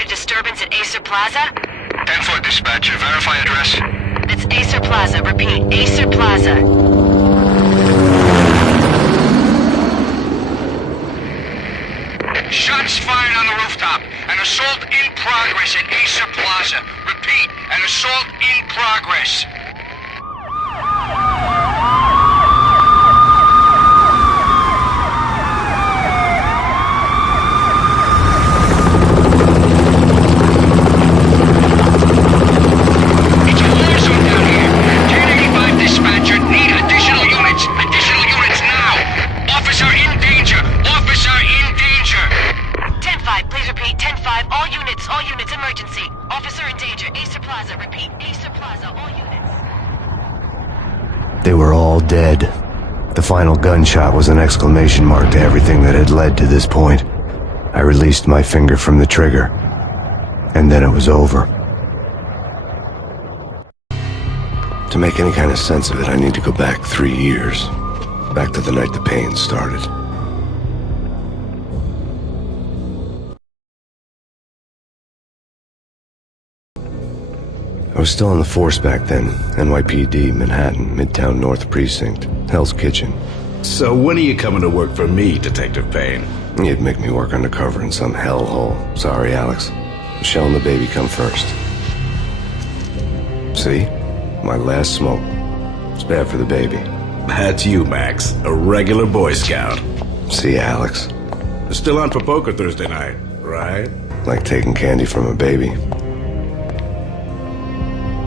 report a disturbance at Acer Plaza? 10-4 dispatcher. Verify address. It's Acer Plaza. Repeat, Acer Plaza. Shots fired on the rooftop. An assault in progress at Acer Plaza. Repeat, an assault in progress. It's a war zone down here. 1085 dispatcher. Need additional units. Additional units now. Officer in danger. Officer in danger. 10-5, please repeat. 10-5, all units, emergency. Officer in danger, Acer Plaza. Repeat, Acer Plaza, all units. They were all dead. The final gunshot was an exclamation mark to everything that had led to this point. I released my finger from the trigger, and then it was over. To make any kind of sense of it, I need to go back 3 years. Back to the night the Payne started. I was still on the force back then. NYPD, Manhattan, Midtown North Precinct, Hell's Kitchen. So when are you coming to work for me, Detective Payne? You'd make me work undercover in some hellhole. Sorry, Alex. Michelle and the baby come first. See? My last smoke. It's bad for the baby. That's you, Max. A regular Boy Scout. See, Alex. Still on for poker Thursday night, right? Like taking candy from a baby.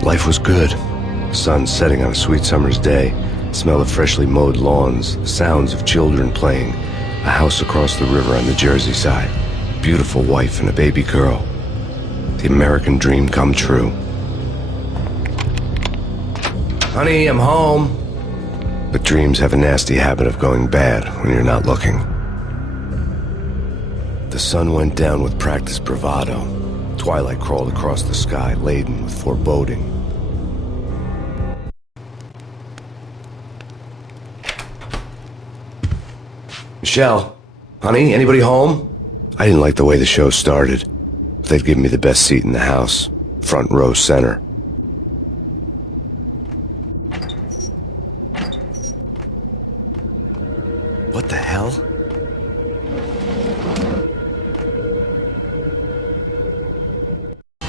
Life was good. The sun setting on a sweet summer's day. The smell of freshly mowed lawns. The sounds of children playing. A house across the river on the Jersey side. Beautiful wife and a baby girl. The American dream come true. Honey, I'm home. But dreams have a nasty habit of going bad when you're not looking. The sun went down with practiced bravado. Twilight crawled across the sky, laden with foreboding. Michelle, honey, anybody home? I didn't like the way the show started. They'd given me the best seat in the house, front row center. What the hell?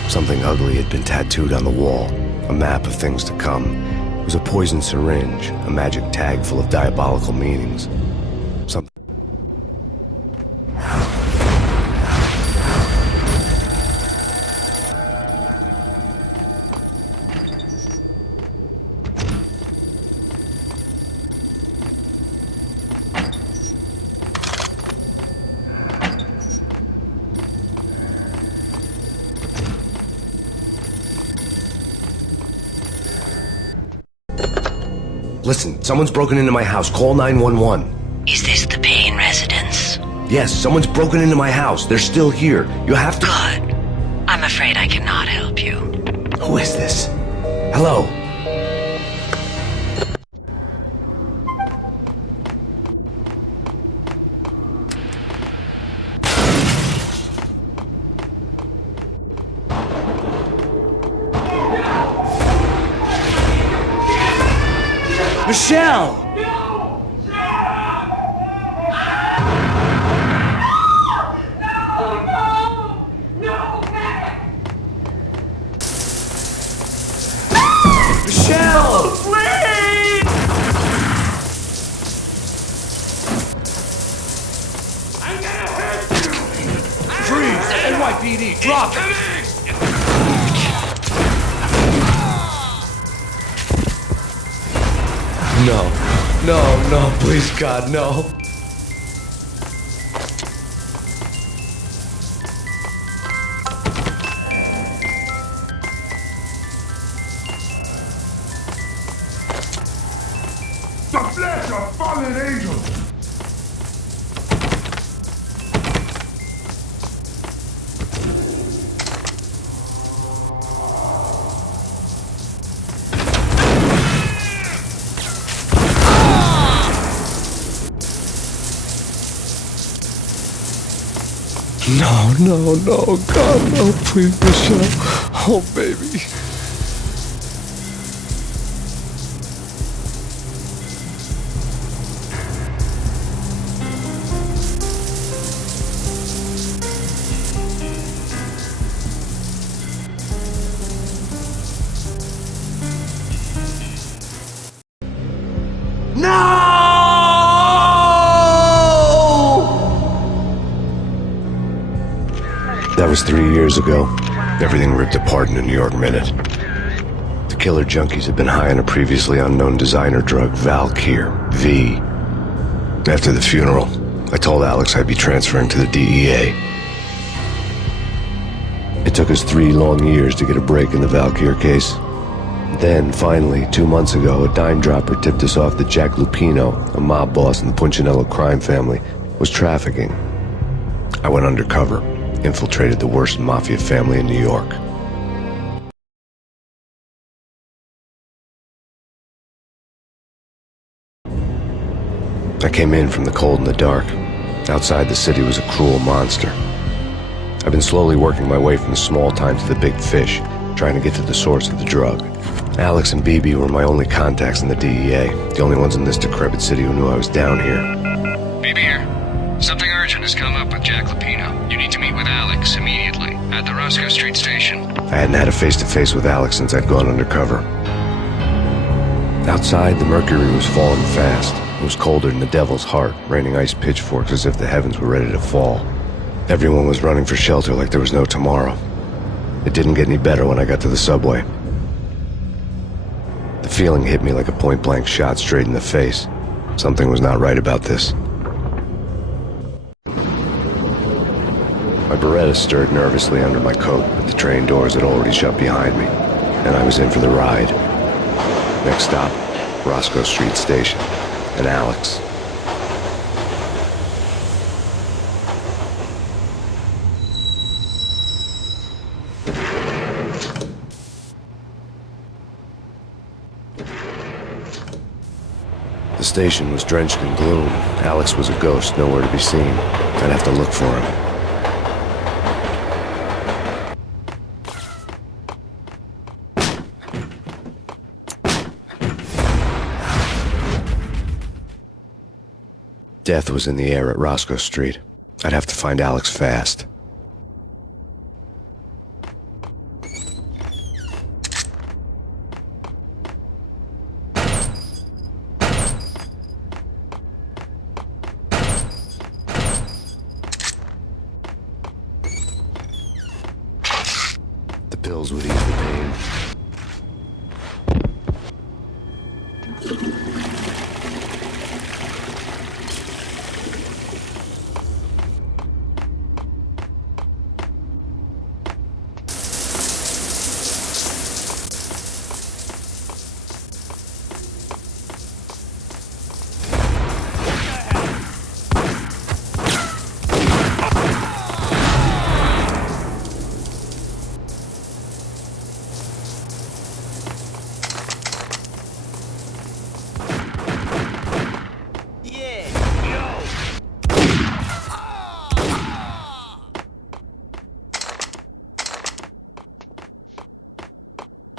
Something ugly had been tattooed on the wall, a map of things to come. It was a poison syringe, a magic tag full of diabolical meanings. Something. Listen, someone's broken into my house. Call 911. Is this the Payne residence? Yes, someone's broken into my house. They're still here. You have to... Good. I'm afraid I cannot help you. Who is this? Hello? Michelle! Michelle! Please! I'm gonna hurt you! Freeze! NYPD, drop it! No. No, no, please, God, no. The flesh of fallen angels! No, no, no, God, no, please, Michelle. Oh, baby. That was 3 years ago. Everything ripped apart in a New York minute. The killer junkies had been high on a previously unknown designer drug, Valkyr, V. After the funeral, I told Alex I'd be transferring to the DEA. It took us 3 long years to get a break in the Valkyr case. Then, finally, 2 months ago, a dime dropper tipped us off that Jack Lupino, a mob boss in the Punchinello crime family, was trafficking. I went undercover, infiltrated the worst mafia family in New York. I came in from the cold and the dark. Outside the city was a cruel monster. I've been slowly working my way from the small time to the big fish, trying to get to the source of the drug. Alex and BB were my only contacts in the DEA, the only ones in this decrepit city who knew I was down here. BB here. Something urgent has come up with Jack Lupino. You need to meet with Alex immediately at the Roscoe Street station. I hadn't had a face-to-face with Alex since I'd gone undercover. Outside, the mercury was falling fast. It was colder than the devil's heart, raining ice pitchforks as if the heavens were ready to fall. Everyone was running for shelter like there was no tomorrow. It didn't get any better when I got to the subway. The feeling hit me like a point-blank shot straight in the face. Something was not right about this. My Beretta stirred nervously under my coat, but the train doors had already shut behind me, and I was in for the ride. Next stop, Roscoe Street Station, and Alex. The station was drenched in gloom. Alex was a ghost, nowhere to be seen. I'd have to look for him. Death was in the air at Roscoe Street. I'd have to find Alex fast. The pills would ease the pain.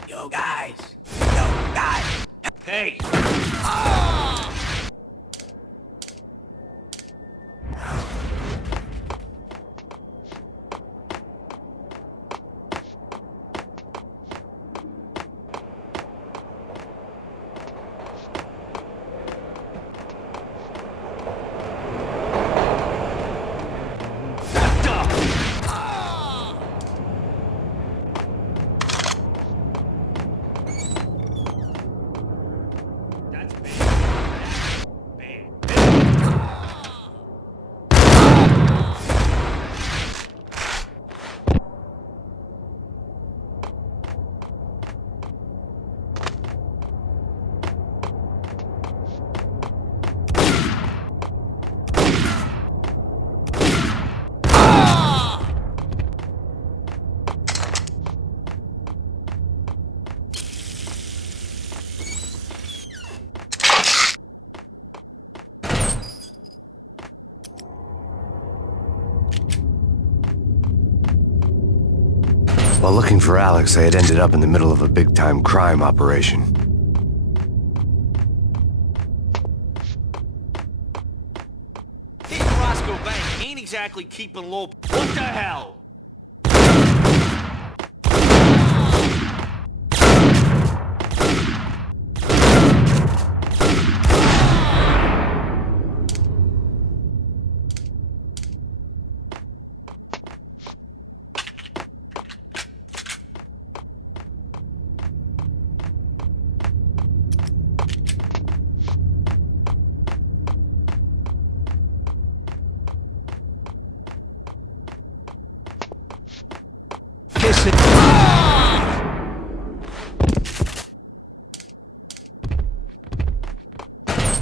Yo guys! Hey! That's me. While looking for Alex, I had ended up in the middle of a big-time crime operation. This Roscoe Bank ain't exactly keeping low. What the hell?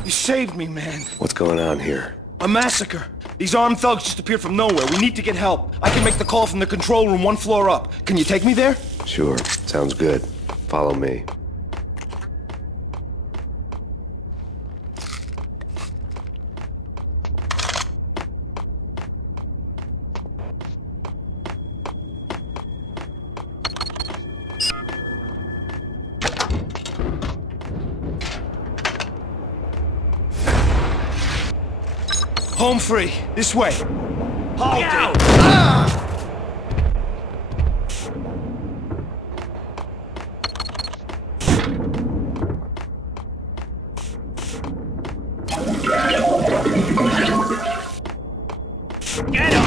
You saved me, man. What's going on here? A massacre. These armed thugs just appeared from nowhere. We need to get help. I can make the call from the control room 1 floor up. Can you take me there? Sure, sounds good. Follow me. Home free. This way. Hold Out! it! Get him!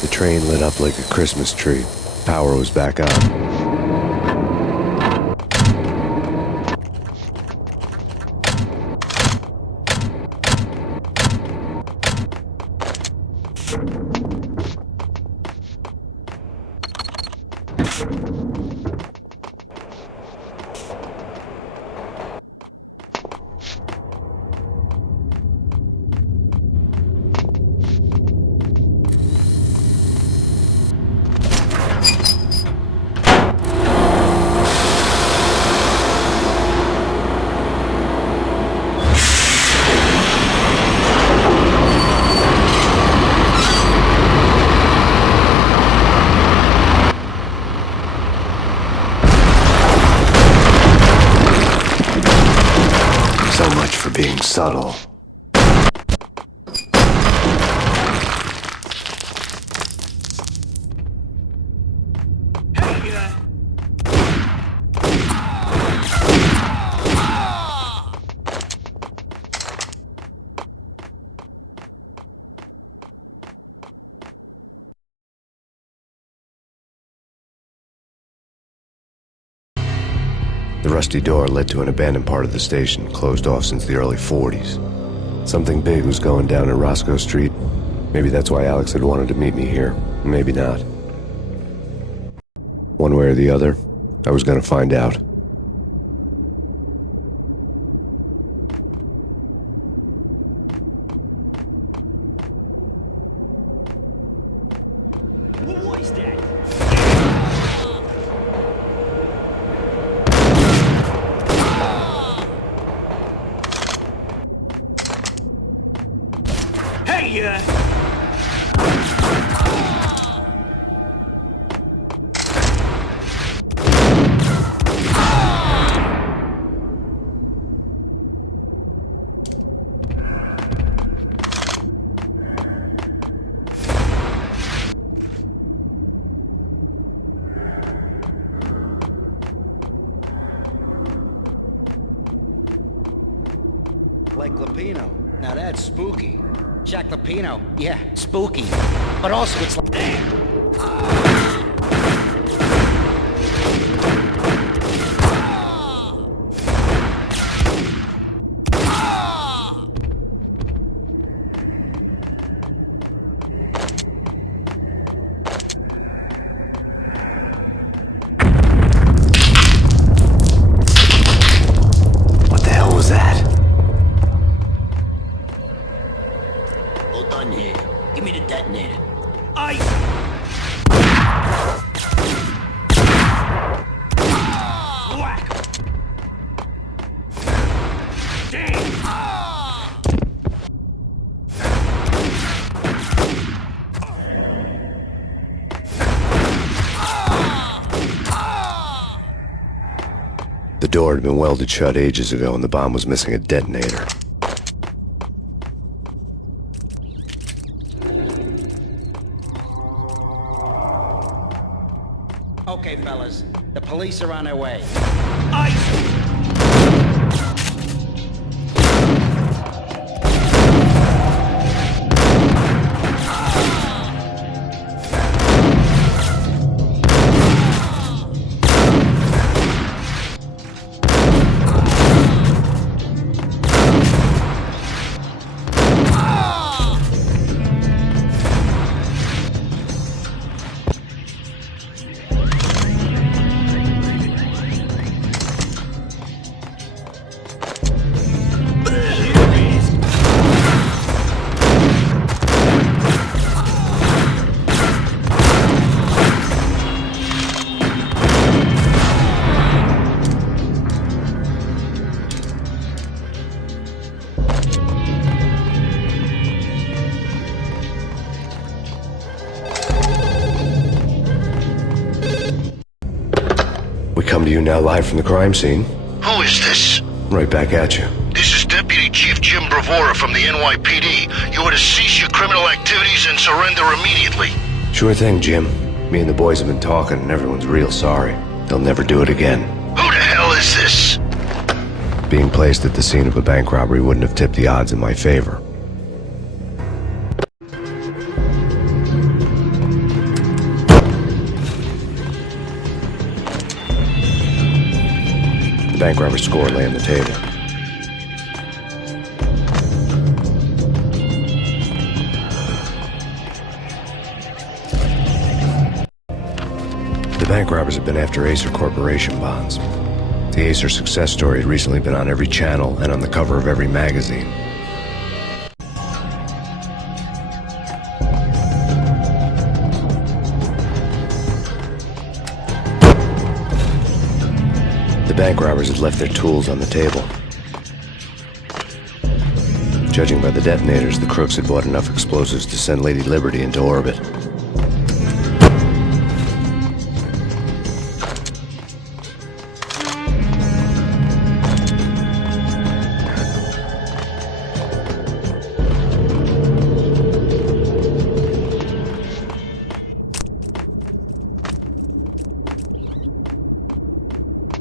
The train lit up like a Christmas tree. Power was back on. So much for being subtle. The rusty door led to an abandoned part of the station, closed off since the early 40s. Something big was going down in Roscoe Street. Maybe that's why Alex had wanted to meet me here. Maybe not. One way or the other, I was gonna find out. What was that? Hey, Like Lupino. Now that's spooky. Jack Lupino. Yeah, spooky. But also it's like... What the hell was that? All done here. Give me the detonator. Ice! Whack! Damn! The door had been welded shut ages ago and the bomb was missing a detonator. Okay, fellas. The police are on their way. Ice! We come to you now live from the crime scene. Who is this? Right back at you. This is Deputy Chief Jim Bravura from the NYPD. You are to cease your criminal activities and surrender immediately. Sure thing, Jim. Me and the boys have been talking and everyone's real sorry. They'll never do it again. Who the hell is this? Being placed at the scene of a bank robbery wouldn't have tipped the odds in my favor. The bank robber's score lay on the table. The bank robbers have been after Acer Corporation bonds. The Acer success story had recently been on every channel and on the cover of every magazine. The bank robbers had left their tools on the table. Judging by the detonators, the crooks had bought enough explosives to send Lady Liberty into orbit.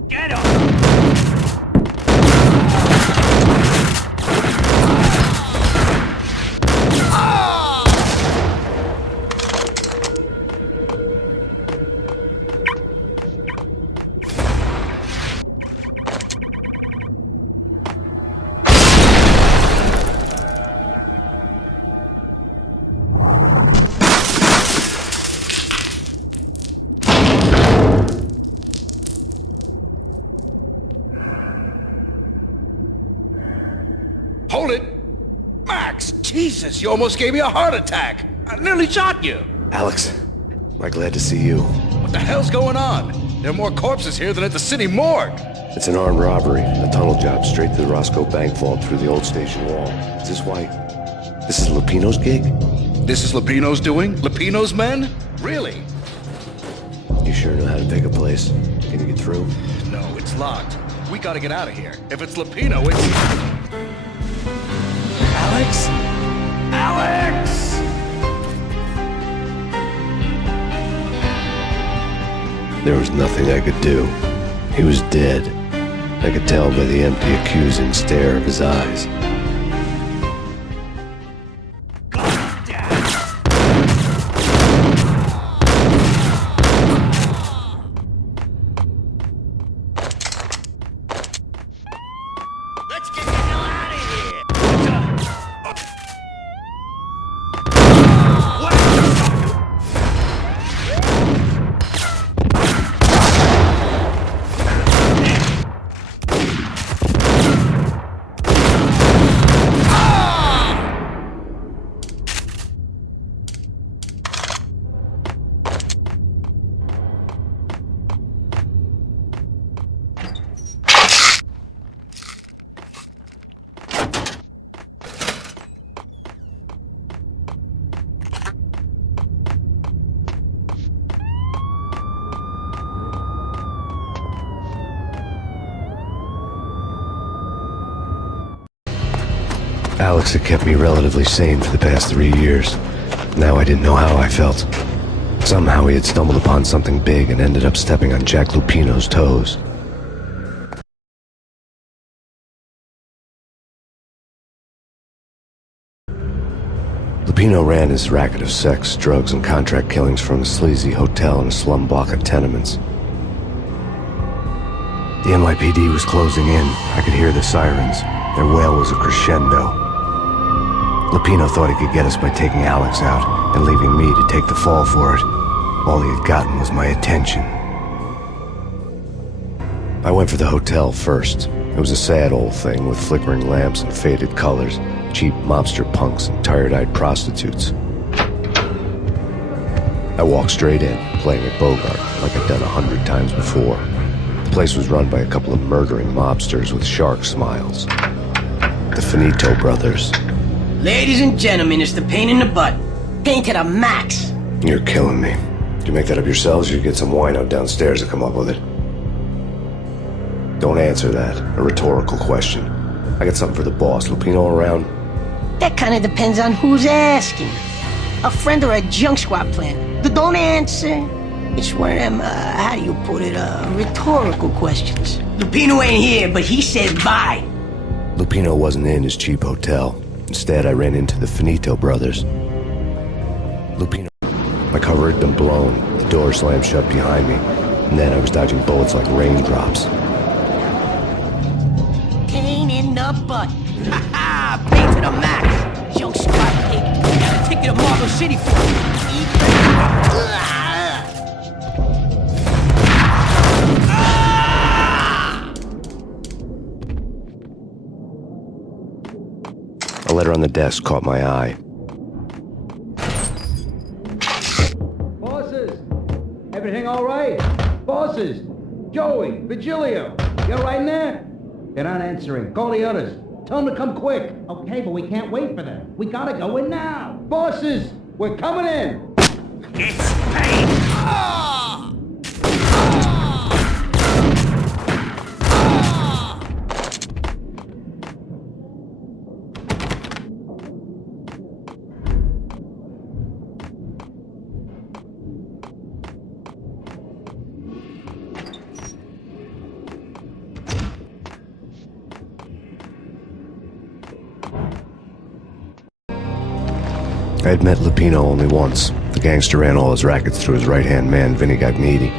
Get him! Hold it! Max! Jesus, you almost gave me a heart attack! I nearly shot you! Alex, we're glad to see you. What the hell's going on? There are more corpses here than at the city morgue! It's an armed robbery, a tunnel job straight to the Roscoe Bank vault through the old station wall. Is this why? This is Lupino's gig? This is Lupino's doing? Lupino's men? Really? You sure know how to take a place? Can you get through? No, it's locked. We gotta get out of here. If it's Lupino, it's... Alex? Alex! There was nothing I could do. He was dead. I could tell by the empty, accusing stare of his eyes. Alex had kept me relatively sane for the past 3 years. Now I didn't know how I felt. Somehow he had stumbled upon something big and ended up stepping on Jack Lupino's toes. Lupino ran his racket of sex, drugs, and contract killings from a sleazy hotel in a slum block of tenements. The NYPD was closing in. I could hear the sirens. Their wail was a crescendo. Lupino thought he could get us by taking Alex out and leaving me to take the fall for it. All he had gotten was my attention. I went for the hotel first. It was a sad old thing with flickering lamps and faded colors, cheap mobster punks and tired-eyed prostitutes. I walked straight in, playing at Bogart like I'd done 100 times before. The place was run by a couple of murdering mobsters with shark smiles. The Finito brothers. Ladies and gentlemen, it's the Payne in the butt. Payne to the max. You're killing me. Did you make that up yourselves, or you get some wino downstairs to come up with it? Don't answer that. A rhetorical question. I got something for the boss. Lupino around? That kind of depends on who's asking. A friend or a junk squad plan. Don't answer. It's one of them, how do you put it, rhetorical questions. Lupino ain't here, but he said bye. Lupino wasn't in his cheap hotel. Instead, I ran into the Finito brothers. Lupino. My cover had been blown. The door slammed shut behind me. And then I was dodging bullets like raindrops. Payne in the butt. Ha ha! Payne to the max. Junk squad pig. Got a ticket to Marble City for it. A letter on the desk caught my eye. Bosses! Everything all right? Bosses! Joey! Virgilio! You all right in there? They're not answering. Call the others. Tell them to come quick. Okay, but we can't wait for them. We gotta go in now. Bosses! We're coming in! It's Payne! I had met Lupino only once. The gangster ran all his rackets through his right-hand man, Vinny Gagniti.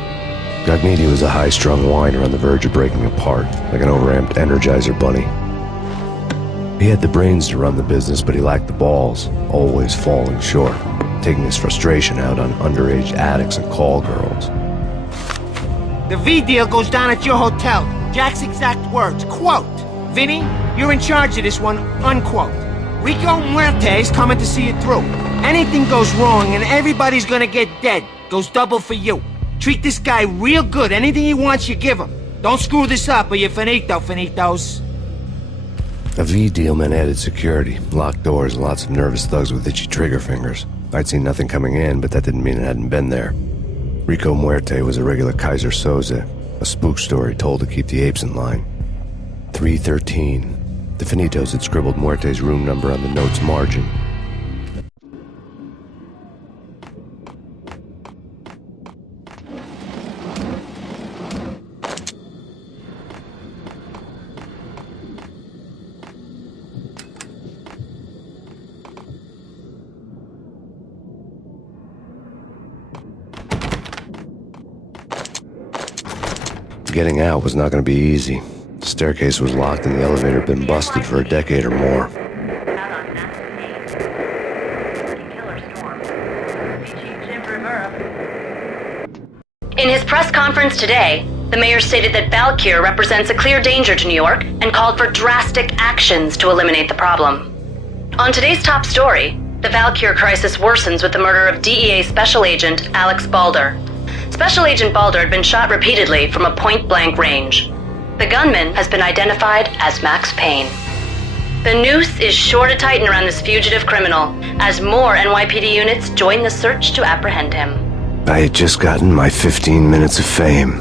Gagniti was a high-strung whiner on the verge of breaking apart, like an overamped Energizer bunny. He had the brains to run the business, but he lacked the balls, always falling short, taking his frustration out on underage addicts and call girls. The V deal goes down at your hotel. Jack's exact words, quote, "Vinny, you're in charge of this one," unquote. Rico Muerte's coming to see it through. Anything goes wrong and everybody's gonna get dead. Goes double for you. Treat this guy real good. Anything he wants, you give him. Don't screw this up or you're finito, finitos. A V deal meant added security, locked doors, and lots of nervous thugs with itchy trigger fingers. I'd seen nothing coming in, but that didn't mean it hadn't been there. Rico Muerte was a regular Kaiser Soze, a spook story told to keep the apes in line. 313. The Finitos had scribbled Muerte's room number on the note's margin. Getting out was not going to be easy. The staircase was locked and the elevator had been busted for a decade or more. In his press conference today, the mayor stated that Valkyr represents a clear danger to New York and called for drastic actions to eliminate the problem. On today's top story, the Valkyr crisis worsens with the murder of DEA Special Agent Alex Balder. Special Agent Balder had been shot repeatedly from a point-blank range. The gunman has been identified as Max Payne. The noose is sure to tighten around this fugitive criminal as more NYPD units join the search to apprehend him. I had just gotten my 15 minutes of fame.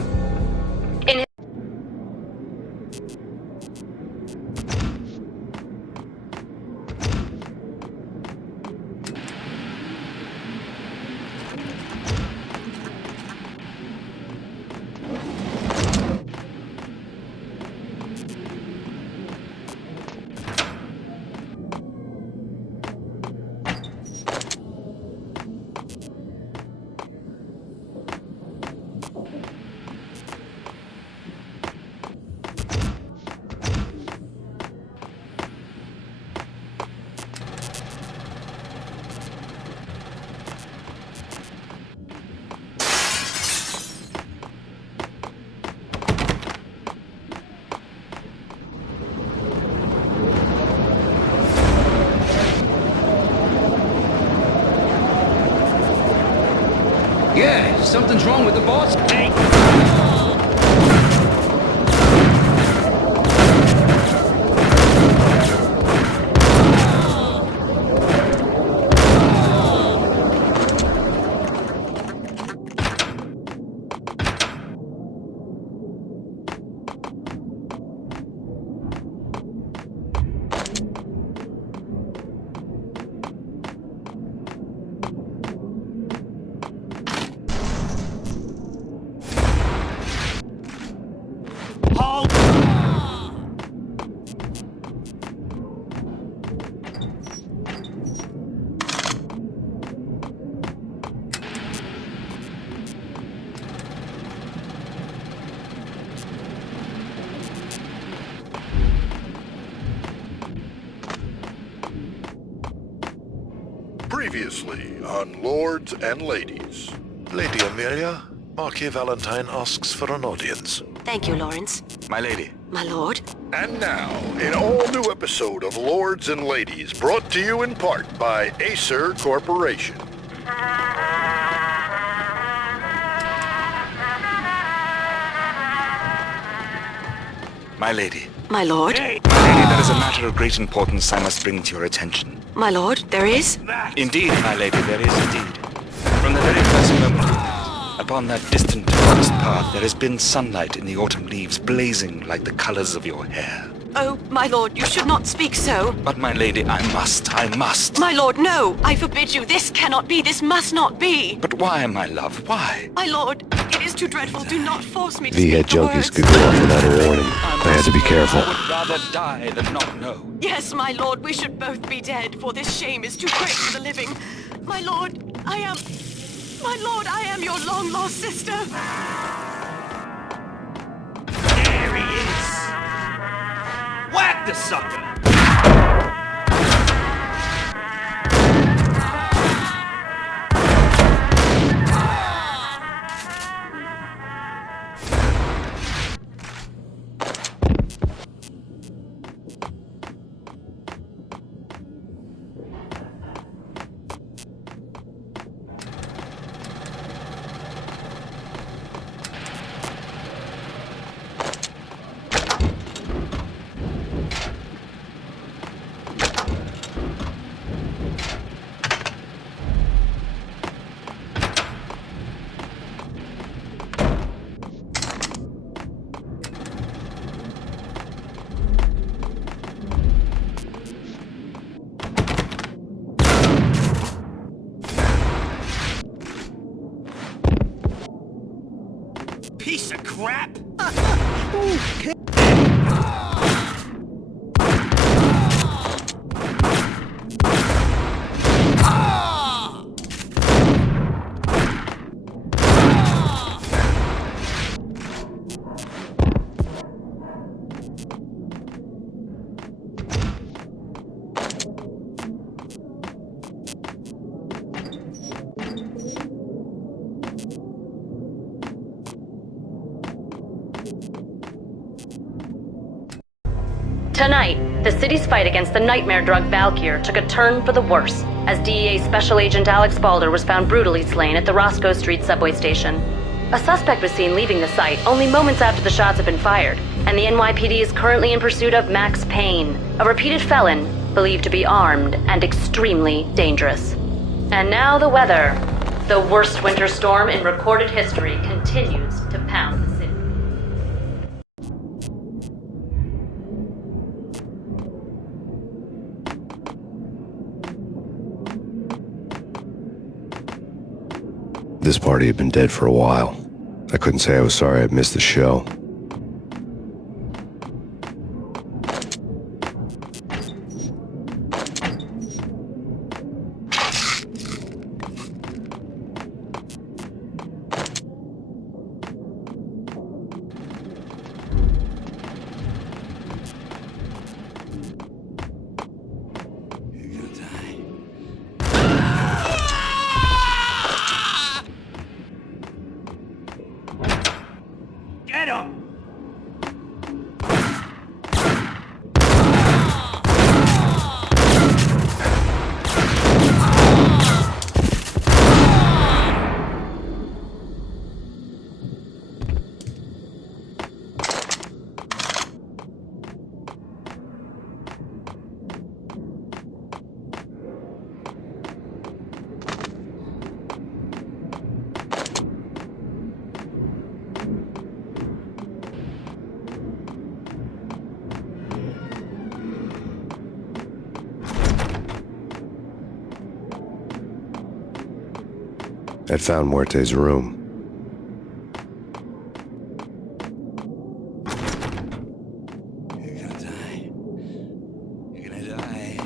something's wrong with the boss. Hey! Previously on Lords and Ladies. Lady Amelia, Marquis Valentine asks for an audience. Thank you, Lawrence. My lady. My lord. And now, an all-new episode of Lords and Ladies, brought to you in part by Acer Corporation. My lady. My lord. My lady, there is a matter of great importance I must bring to your attention. My lord, there is? Indeed, my lady, there is indeed. From the very first moment we met, upon that distant forest path, there has been sunlight in the autumn leaves blazing like the colors of your hair. Oh, my lord, you should not speak so. But my lady, I must. My lord, no! I forbid you. This cannot be. This must not be. But why, my love? Why? My lord, it is too dreadful. Do not force me to The head speak the junkies words. could go off without a warning. I had to be careful. I would rather die than not know. Yes, my lord, we should both be dead, for this shame is too great for the living. My lord, I am your long-lost sister. There he is! Whack the sucker! Piece of crap! Tonight, the city's fight against the nightmare drug Valkyr took a turn for the worse, as DEA Special Agent Alex Balder was found brutally slain at the Roscoe Street subway station. A suspect was seen leaving the site only moments after the shots had been fired, and the NYPD is currently in pursuit of Max Payne, a repeated felon believed to be armed and extremely dangerous. And now the weather. The worst winter storm in recorded history continues to pound the city. This party had been dead for a while. I couldn't say I was sorry I'd missed the show. Get him! I'd found Muerte's room. You're gonna die. You're gonna die.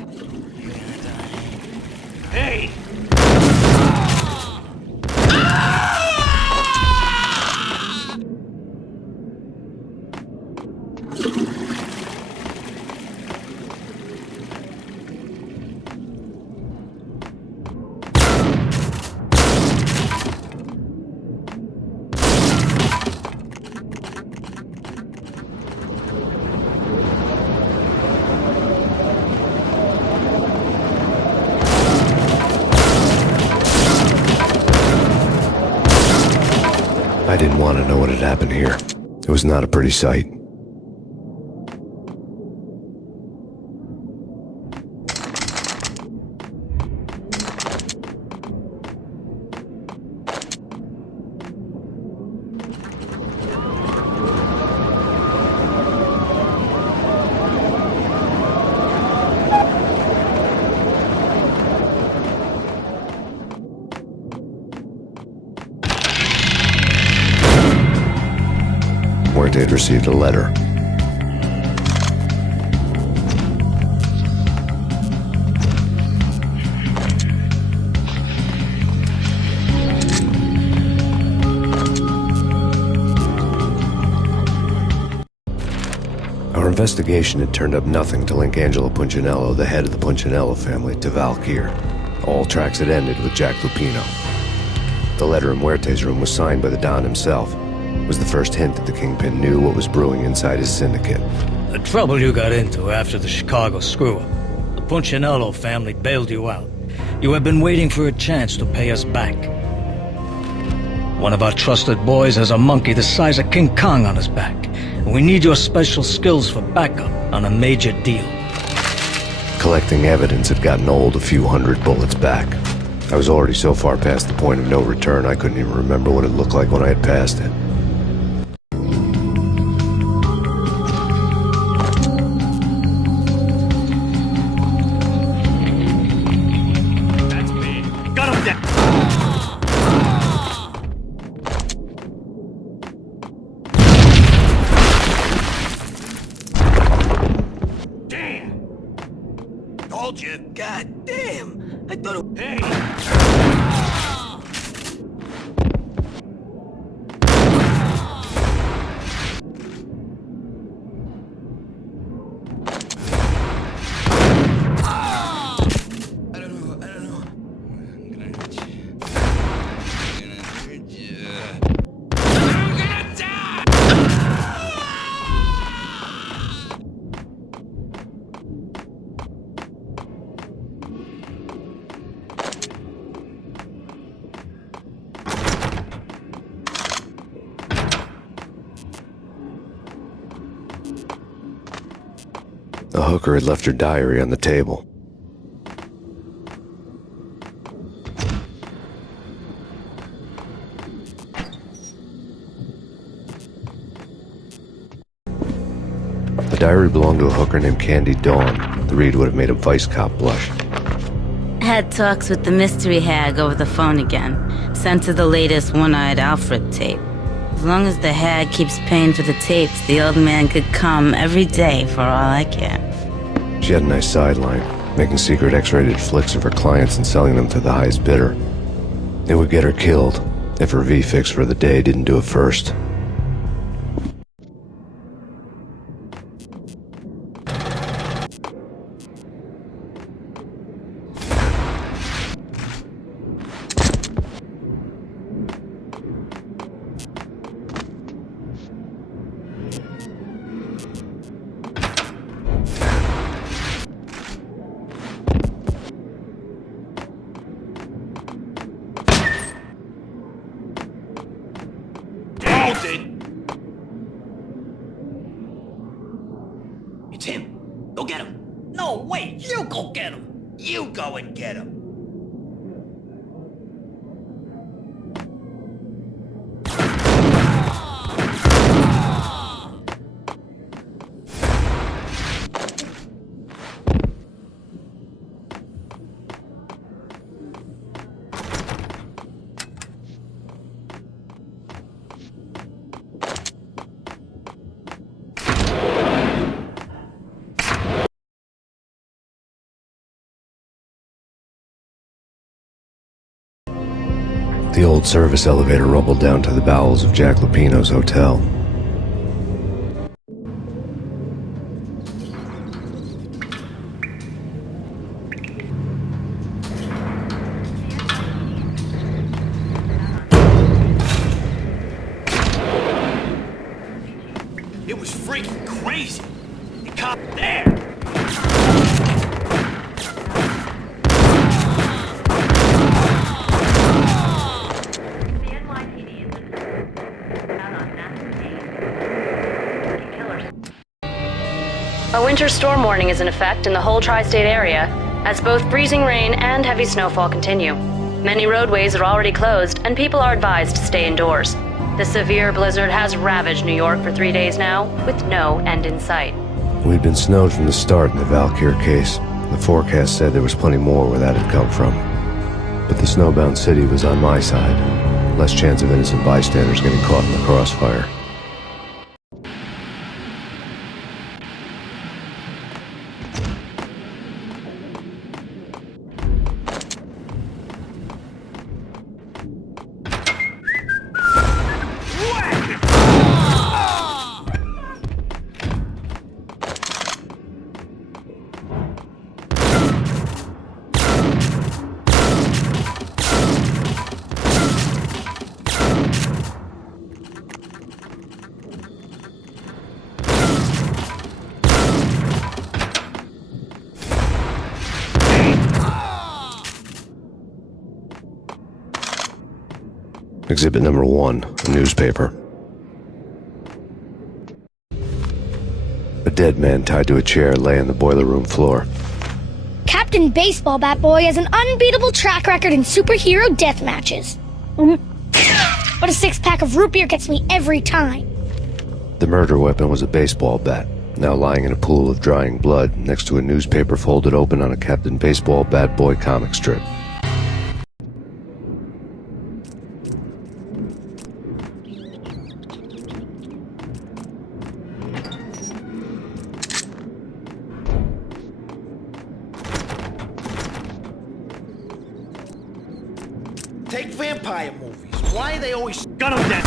You're gonna die. Hey! I didn't want to know what had happened here. It was not a pretty sight. Muerte had received a letter. Our investigation had turned up nothing to link Angelo Punchinello, the head of the Punchinello family, to Valkyr. All tracks had ended with Jack Lupino. The letter in Muerte's room was signed by the Don himself. It was the first hint that the Kingpin knew what was brewing inside his syndicate. The trouble you got into after the Chicago screw-up. The Punchinello family bailed you out. You have been waiting for a chance to pay us back. One of our trusted boys has a monkey the size of King Kong on his back, and we need your special skills for backup on a major deal. Collecting evidence had gotten old a few hundred bullets back. I was already so far past the point of no return I couldn't even remember what it looked like when I had passed it. Told you. God damn! I thought it... Hey! The hooker had left her diary on the table. The diary belonged to a hooker named Candy Dawn. The read would have made a vice cop blush. Had talks with the mystery hag over the phone again. Sent her the latest One-Eyed Alfred tape. As long as the hag keeps paying for the tapes, the old man could come every day for all I care. She had a nice sideline, making secret X-rated flicks of her clients and selling them to the highest bidder. It would get her killed if her V-fix for the day didn't do it first. It's him. Go get him. No, wait. You go get him. You go and get him. The old service elevator rumbled down to the bowels of Jack Lupino's hotel. It was freaking crazy. The cop there. A winter storm warning is in effect in the whole tri-state area, as both freezing rain and heavy snowfall continue. Many roadways are already closed, and people are advised to stay indoors. The severe blizzard has ravaged New York for 3 days now, with no end in sight. We'd been snowed from the start in the Valkyr case. The forecast said there was plenty more where that had come from. But the snowbound city was on my side. Less chance of innocent bystanders getting caught in the crossfire. Exhibit number 1, a newspaper. A dead man tied to a chair lay on the boiler room floor. Captain Baseball Bat Boy has an unbeatable track record in superhero death matches. But a 6-pack of root beer gets me every time. The murder weapon was a baseball bat, now lying in a pool of drying blood next to a newspaper folded open on a Captain Baseball Bat Boy comic strip. Take vampire movies. Why are they always gun them down?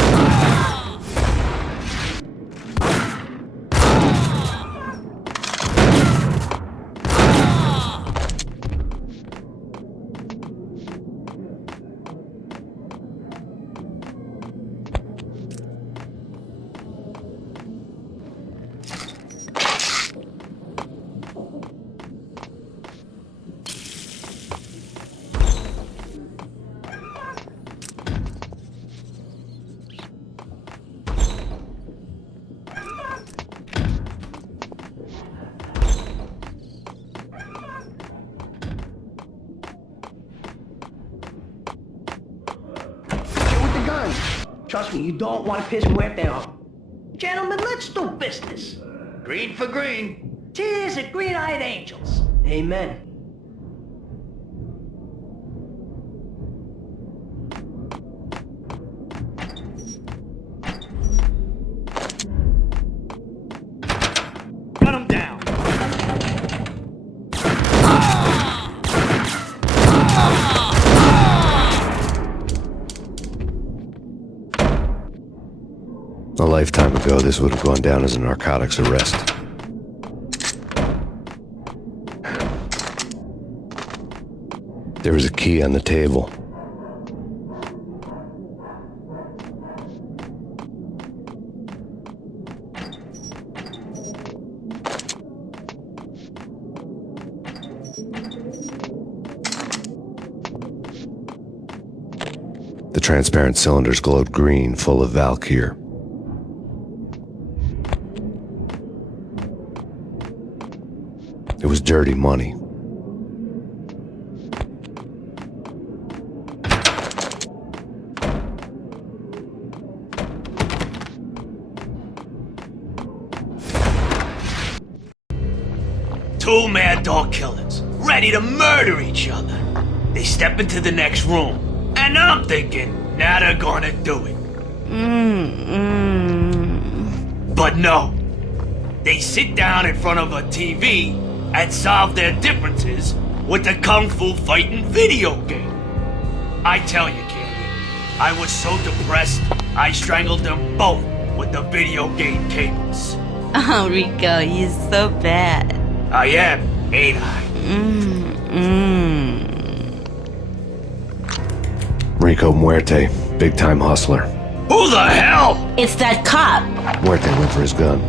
Trust me, you don't want to piss Muerte off. Gentlemen, let's do business. Green for green. Cheers at green-eyed angels. Amen. Gun him down. A lifetime ago, this would have gone down as a narcotics arrest. There was a key on the table. The transparent cylinders glowed green, full of Valkyr. It was dirty money. Two mad dog killers, ready to murder each other. They step into the next room, and I'm thinking, now they're gonna do it. But no. They sit down in front of a TV and solve their differences with the Kung Fu fighting video game. I tell you, Candy, I was so depressed, I strangled them both with the video game cables. Oh, Rico, you're so bad. I am, ain't I? Rico Muerte, big-time hustler. Who the hell? It's that cop. Muerte went for his gun.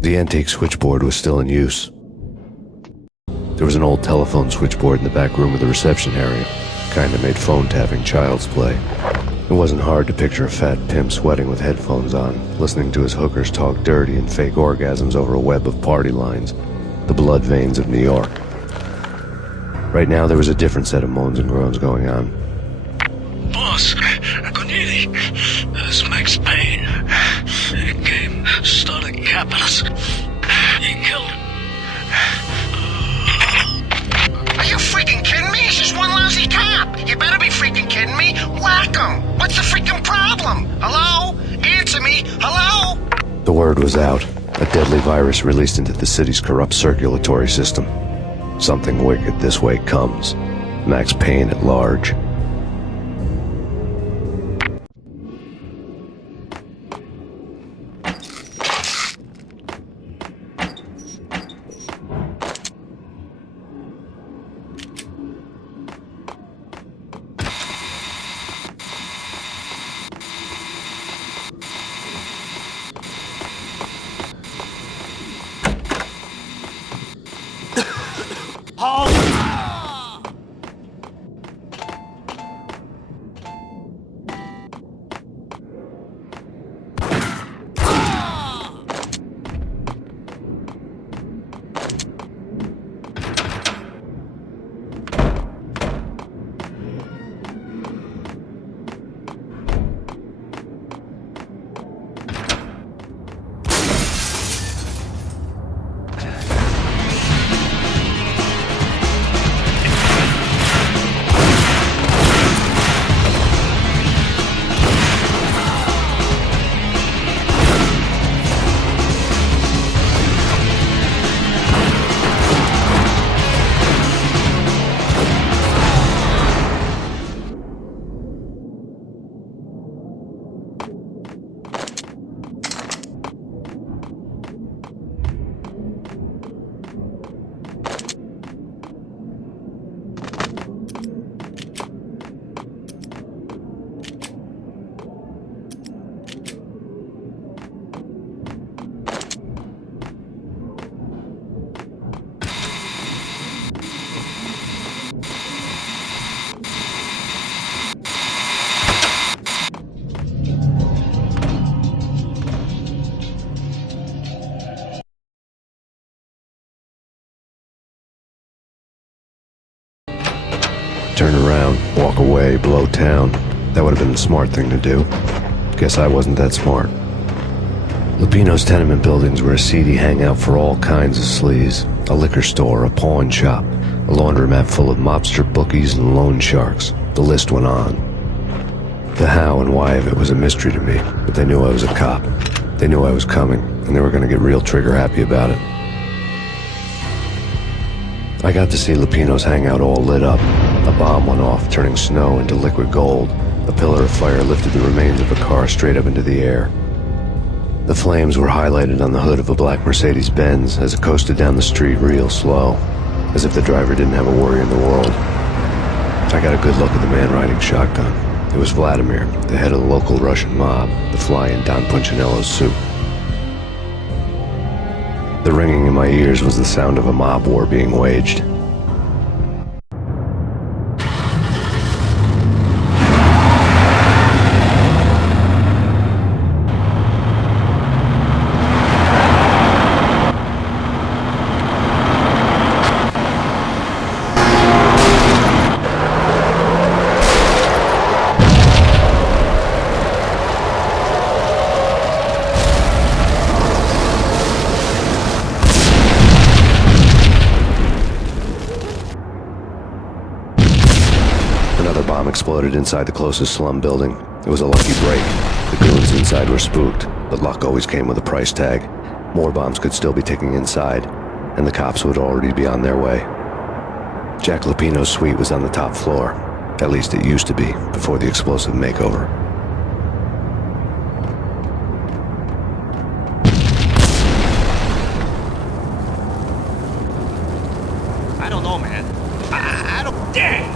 The antique switchboard was still in use. There was an old telephone switchboard in the back room of the reception area. Kinda made phone tapping child's play. It wasn't hard to picture a fat pimp sweating with headphones on, listening to his hookers talk dirty and fake orgasms over a web of party lines. The blood veins of New York. Right now there was a different set of moans and groans going on. Boss, Cornelia, it's Max Payne. He came, started capping us. He killed him. Are you freaking kidding me? He's just one lousy cop. You better be freaking kidding me. Whack him. What's the freaking problem? Hello? Answer me. Hello? The word was out. A deadly virus released into the city's corrupt circulatory system. Something wicked this way comes. Max Payne at large. Turn around, walk away, blow town. That would have been the smart thing to do. Guess I wasn't that smart. Lupino's tenement buildings were a seedy hangout for all kinds of sleaze. A liquor store, a pawn shop, a laundromat full of mobster bookies and loan sharks. The list went on. The how and why of it was a mystery to me, but they knew I was a cop. They knew I was coming, and they were going to get real trigger-happy about it. I got to see Lupino's hangout all lit up. A bomb went off, turning snow into liquid gold. A pillar of fire lifted the remains of a car straight up into the air. The flames were highlighted on the hood of a black Mercedes-Benz as it coasted down the street real slow, as if the driver didn't have a worry in the world. I got a good look at the man riding shotgun. It was Vladimir, the head of the local Russian mob, the fly in Don Punchinello's suit. The ringing in my ears was the sound of a mob war being waged. Exploded inside the closest slum building. It was a lucky break. The goons inside were spooked, but luck always came with a price tag. More bombs could still be ticking inside, and the cops would already be on their way. Jack Lupino's suite was on the top floor. At least it used to be, before the explosive makeover. I don't know, man. I don't... Damn!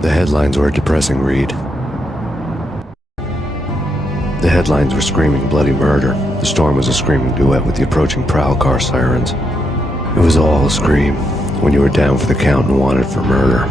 The headlines were a depressing read. The headlines were screaming bloody murder. The storm was a screaming duet with the approaching prowl car sirens. It was all a scream when you were down for the count and wanted for murder.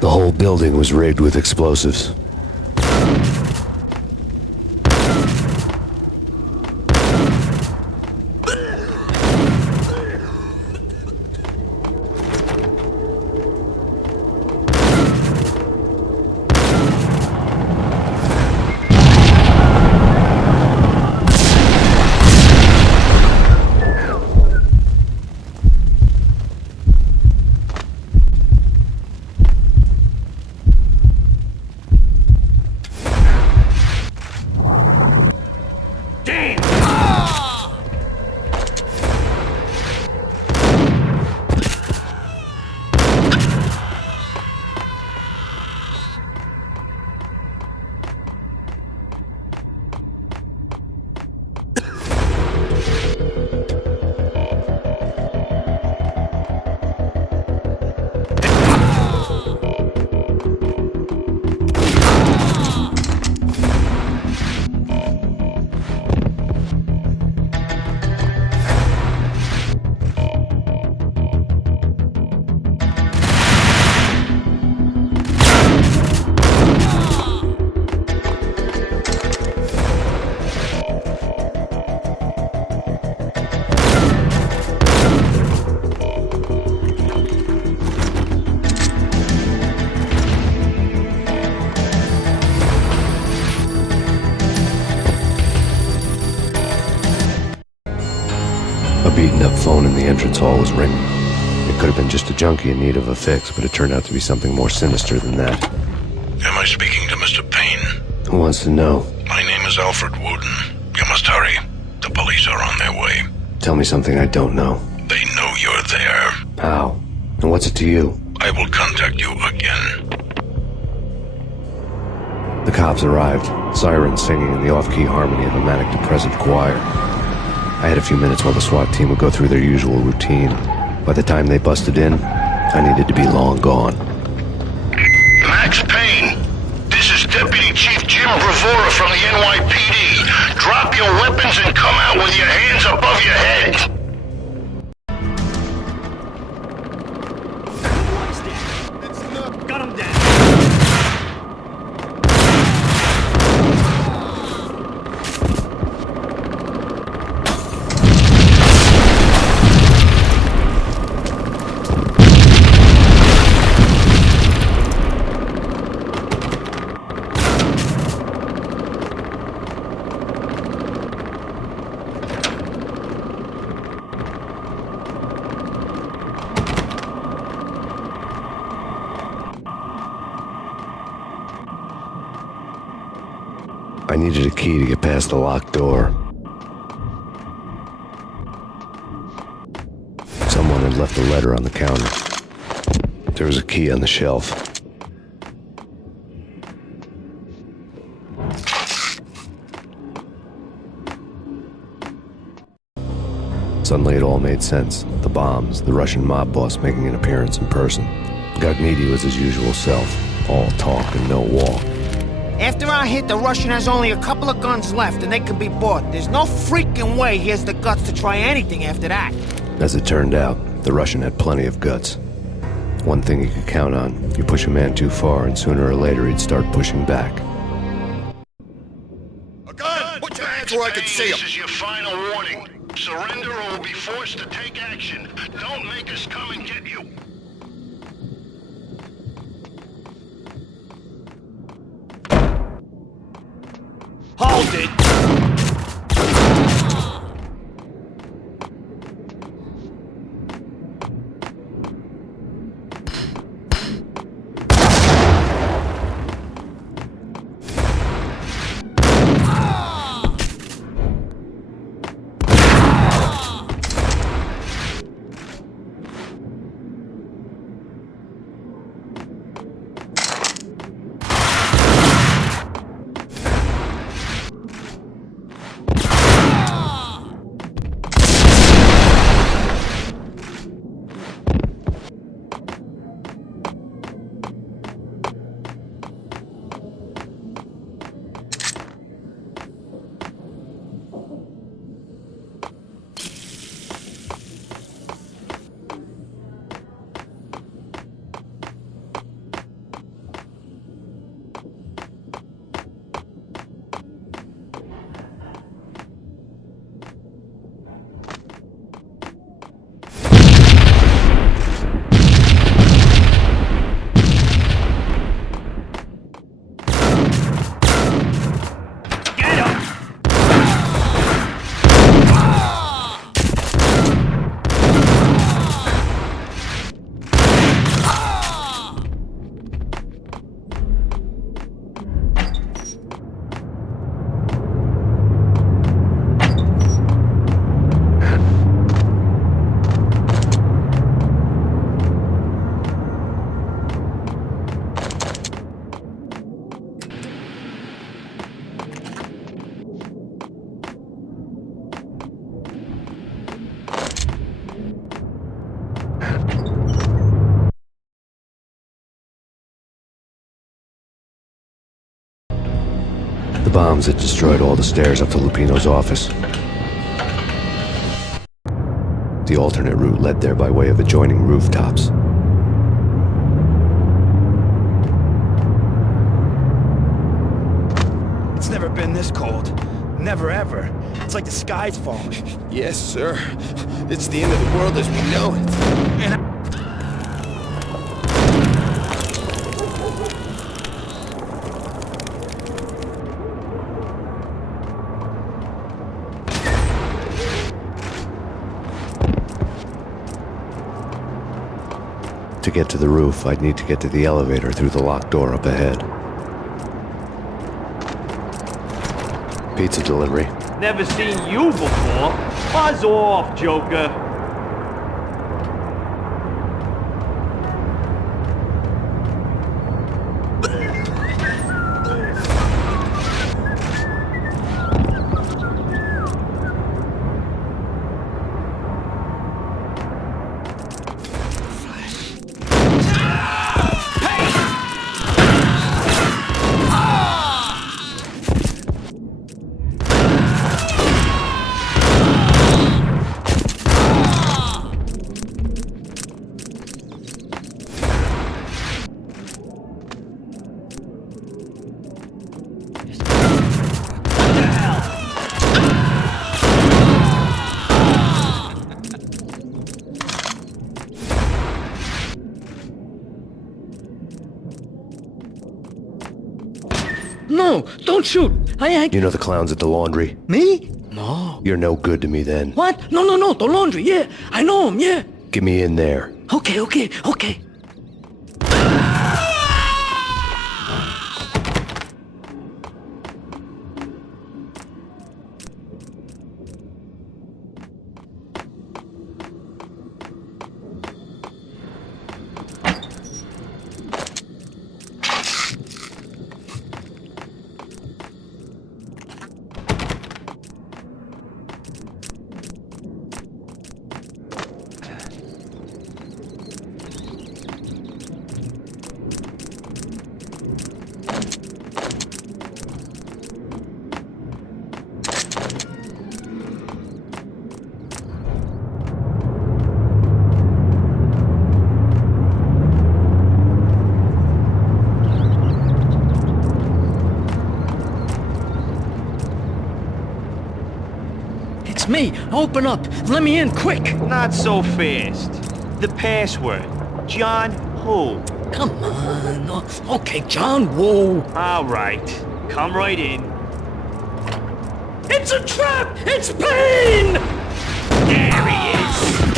The whole building was rigged with explosives. A beaten-up phone in the entrance hall was ringing. It could have been just a junkie in need of a fix, but it turned out to be something more sinister than that. Am I speaking to Mr. Payne? Who wants to know? My name is Alfred Wooden. You must hurry. The police are on their way. Tell me something I don't know. They know you're there. How? And what's it to you? I will contact you again. The cops arrived, sirens singing in the off-key harmony of a manic-depressive choir. I had a few minutes while the SWAT team would go through their usual routine. By the time they busted in, I needed to be long gone. Max Payne, this is Deputy Chief Jim Bravura from the NYPD. Drop your weapons and come out with your hands above your head. Got him down. I needed a key to get past the locked door. Someone had left a letter on the counter. There was a key on the shelf. Suddenly it all made sense. The bombs, the Russian mob boss making an appearance in person. Gognitti was his usual self, all talk and no walk. After our hit, the Russian has only a couple of guns left, and they can be bought. There's no freaking way he has the guts to try anything after that. As it turned out, the Russian had plenty of guts. One thing you could count on, you push a man too far, and sooner or later he'd start pushing back. A gun! Put your hands where I can see them. This is your final warning. Surrender or we'll be forced to take action. Don't make us come and get you. Hold it! bombs that destroyed all the stairs up to Lupino's office. The alternate route led there by way of adjoining rooftops. It's never been this cold. Never ever. It's like the sky's falling. Yes, sir. It's the end of the world as we know it. And To get to the roof, I'd need to get to the elevator through the locked door up ahead. Pizza delivery. Never seen you before. Buzz off, Joker. No, don't shoot. You know the clowns at the laundry? Me? No. You're no good to me then. What? No, the laundry, yeah. I know him, yeah. Get me in there. Okay. It's me. Open up. Let me in, quick. Not so fast. The password. John who? Come on. No. Okay, John Woo. All right. Come right in. It's a trap! It's Payne! There he is.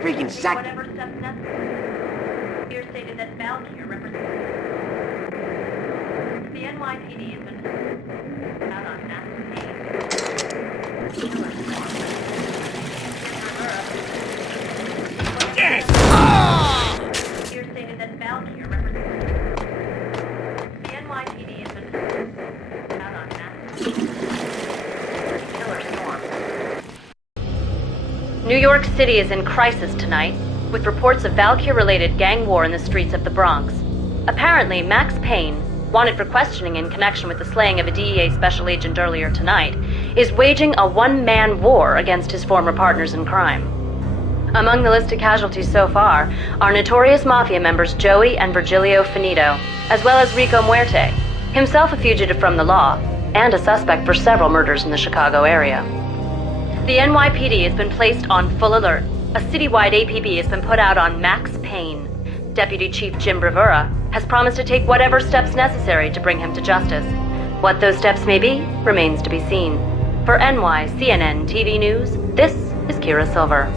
freaking second. Whatever steps necessary. Here stated that Valkyr represents the NYPD has been out on massive Here stated that Valkyr represents the NYPD has been out New York City is in crisis tonight, with reports of Valkyr-related gang war in the streets of the Bronx. Apparently, Max Payne, wanted for questioning in connection with the slaying of a DEA special agent earlier tonight, is waging a one-man war against his former partners in crime. Among the list of casualties so far are notorious mafia members Joey and Virgilio Finito, as well as Rico Muerte, himself a fugitive from the law, and a suspect for several murders in the Chicago area. The NYPD has been placed on full alert. A citywide APB has been put out on Max Payne. Deputy Chief Jim Bravura has promised to take whatever steps necessary to bring him to justice. What those steps may be remains to be seen. For NYCNN TV News, this is Kira Silver.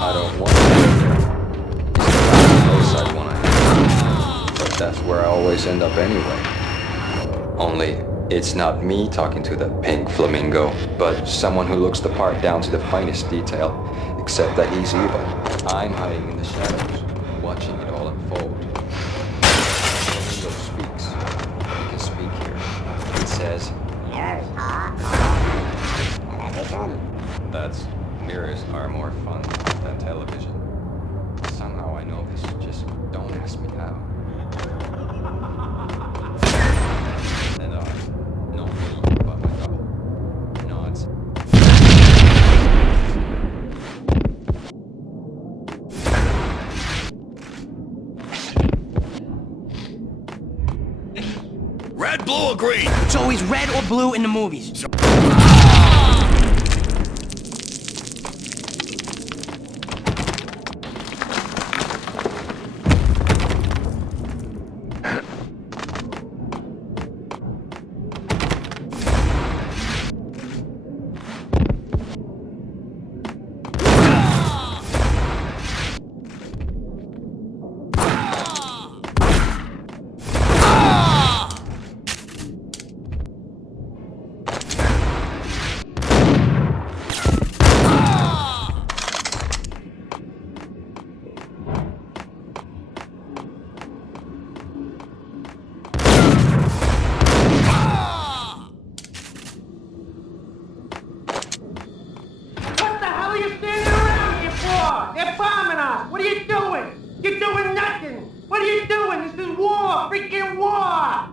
I don't want to. It's the place I want to have. But that's where I always end up anyway. Only, it's not me talking to the pink flamingo, but someone who looks the part down to the finest detail, except that he's evil. I'm hiding in the shadows, watching it all unfold. The flamingo speaks. He can speak here. It says, that's mirrors are more fun than television. Somehow I know this, just don't ask me how. And not me, but my double. Nods. Red, blue, or green? It's always red or blue in the movies. What are you doing? You're doing nothing! What are you doing? This is war! Freaking war!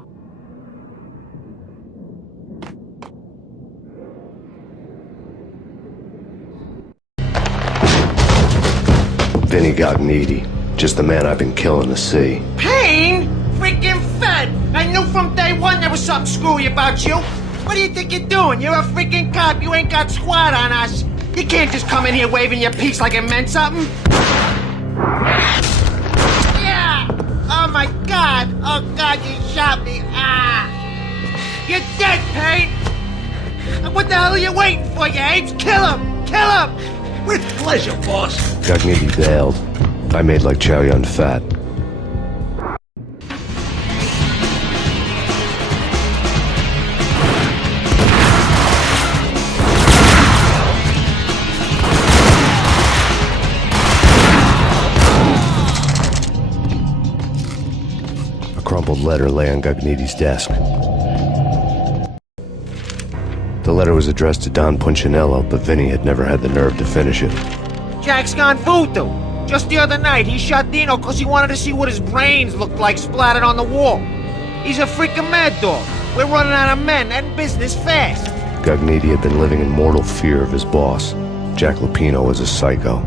Vinny Gognitti, just the man I've been killing to see. Payne? Freaking fed! I knew from day one there was something screwy about you! What do you think you're doing? You're a freaking cop, you ain't got squat on us! You can't just come in here waving your piece like it meant something! Yeah! Oh my god! Oh god, you shot me! Ah! You're dead, Payne! What the hell are you waiting for, you apes? Kill him! Kill him! With pleasure, boss. Gognitti bailed. I made like Chow Yun Fat. A crumpled letter lay on Gognitti's desk. The letter was addressed to Don Punchinello, but Vinny had never had the nerve to finish it. Jack's gone voodoo. Just the other night, he shot Dino because he wanted to see what his brains looked like splattered on the wall. He's a freaking mad dog. We're running out of men and business fast. Gognitti had been living in mortal fear of his boss. Jack Lupino was a psycho.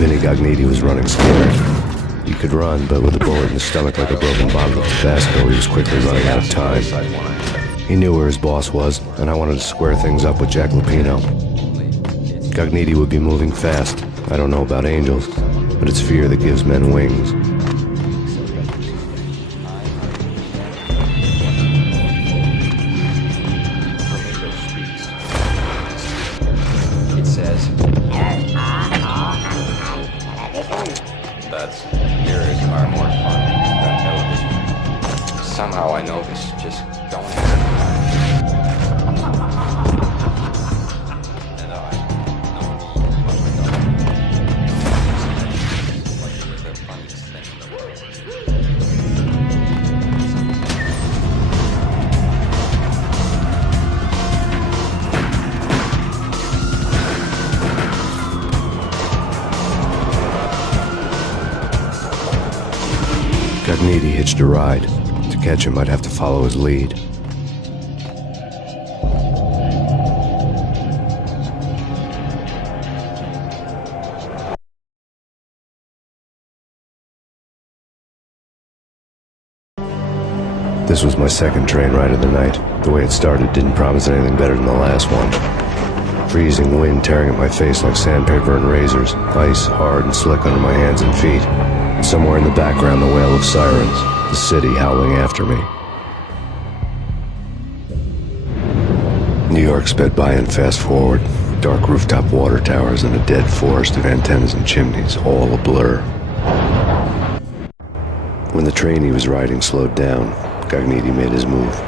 Vinny Gognitti was running scared. He could run, but with a bullet in his stomach like a broken bottle of Tabasco, he was quickly running out of time. He knew where his boss was, and I wanted to square things up with Jack Lupino. Gognitti would be moving fast. I don't know about angels, but it's fear that gives men wings. It says, that's yours are more fun than television. Somehow I know this, just don't ask me. Gognitti hitched a ride. To catch him, I'd have to follow his lead. This was my second train ride of the night. The way it started didn't promise anything better than the last one. Freezing wind tearing at my face like sandpaper and razors, ice hard and slick under my hands and feet. And somewhere in the background, the wail of sirens, the city howling after me. New York sped by in fast forward. Dark rooftop water towers and a dead forest of antennas and chimneys, all a blur. When the train he was riding slowed down, Gognitti made his move.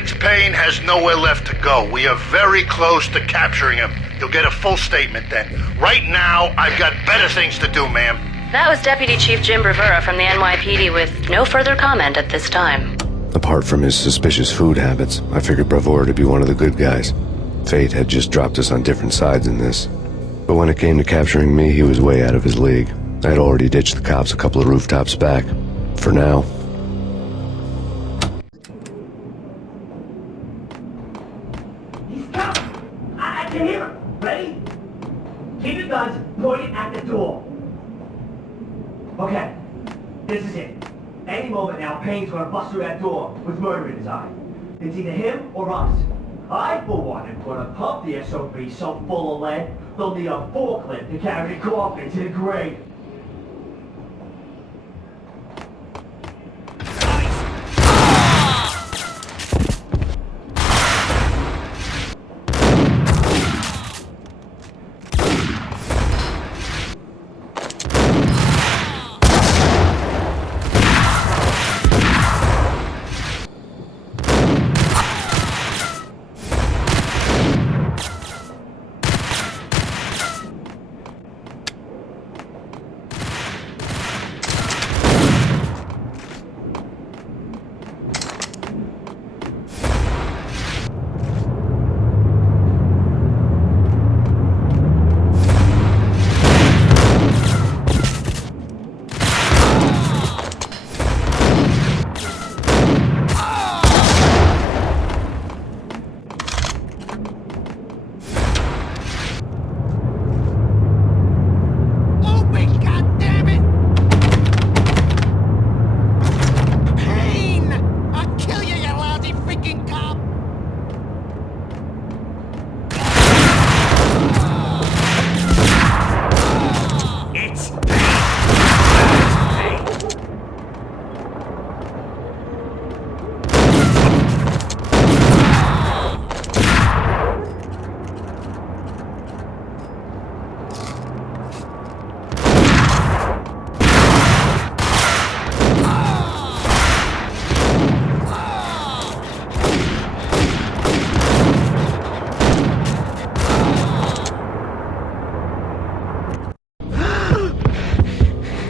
Max Payne has nowhere left to go. We are very close to capturing him. You'll get a full statement then. Right now, I've got better things to do, ma'am. That was Deputy Chief Jim Rivera from the NYPD with no further comment at this time. Apart from his suspicious food habits, I figured Bravura to be one of the good guys. Fate had just dropped us on different sides in this. But when it came to capturing me, he was way out of his league. I had already ditched the cops a couple of rooftops back. For now. He's coming! I can hear him! Ready? Keep your guns pointed at the door. Okay, this is it. Any moment now, Payne's gonna bust through that door with murder in his eye. It's either him or us. I, for one, am gonna pump the SOB so full of lead, they'll need a forklift to carry the coffin to the grave.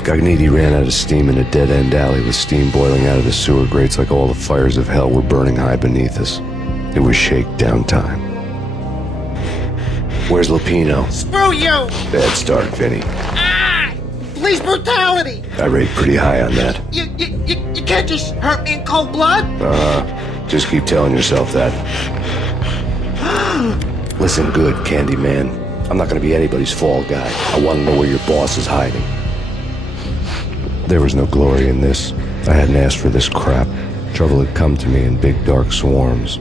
Gagniti ran out of steam in a dead-end alley with steam boiling out of the sewer grates like all the fires of hell were burning high beneath us. It was shakedown time. Where's Lupino? Screw you! Bad start, Vinny. Ah! Police brutality! I rate pretty high on that. You can't just hurt me in cold blood? Just keep telling yourself that. Listen good, Candyman. I'm not gonna be anybody's fall guy. I want to know where your boss is hiding. There was no glory in this. I hadn't asked for this crap. Trouble had come to me in big dark swarms.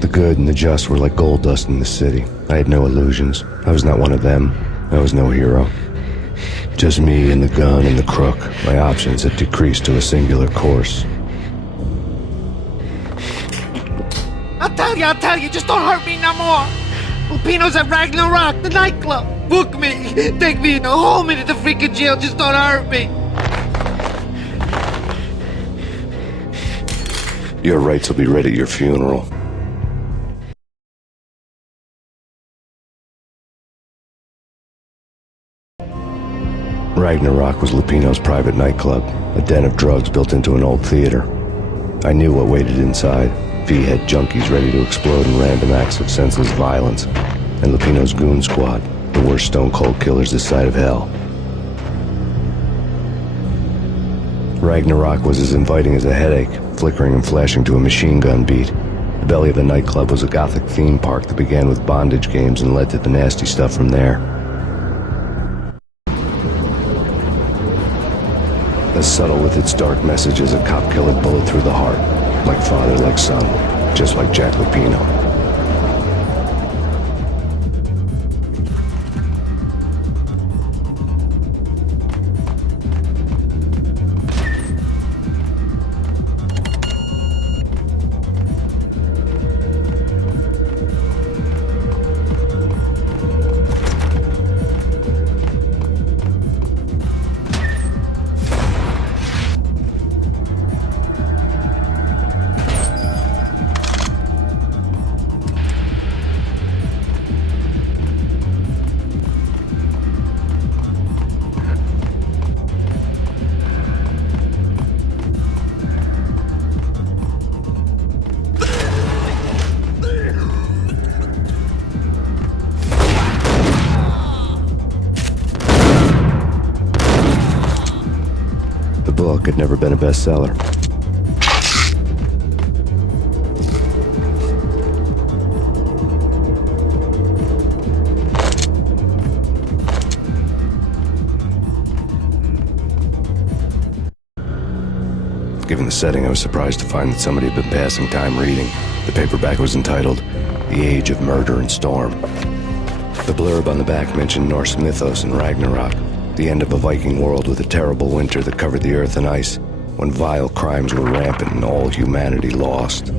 The good and the just were like gold dust in the city. I had no illusions. I was not one of them. I was no hero. Just me and the gun and the crook. My options had decreased to a singular course. I'll tell you, just don't hurt me no more. Lupino's at Ragnarok, the nightclub. Book me, take me in, hold me to the freaking jail, just don't hurt me. Your rights will be read at your funeral. Ragnarok was Lupino's private nightclub, a den of drugs built into an old theater. I knew what waited inside. V-head junkies ready to explode in random acts of senseless violence. And Lupino's goon squad, the worst stone-cold killers this side of hell. Ragnarok was as inviting as a headache, flickering and flashing to a machine gun beat. The belly of the nightclub was a gothic theme park that began with bondage games and led to the nasty stuff from there. As subtle with its dark message as a cop-killer bullet through the heart. Like father, like son, just like Jack Lupino. book had never been a bestseller. Given the setting, I was surprised to find that somebody had been passing time reading. The paperback was entitled The Age of Murder and Storm. The blurb on the back mentioned Norse mythos and Ragnarok, the end of a Viking world with a terrible winter that covered the earth in ice, when vile crimes were rampant and all humanity lost.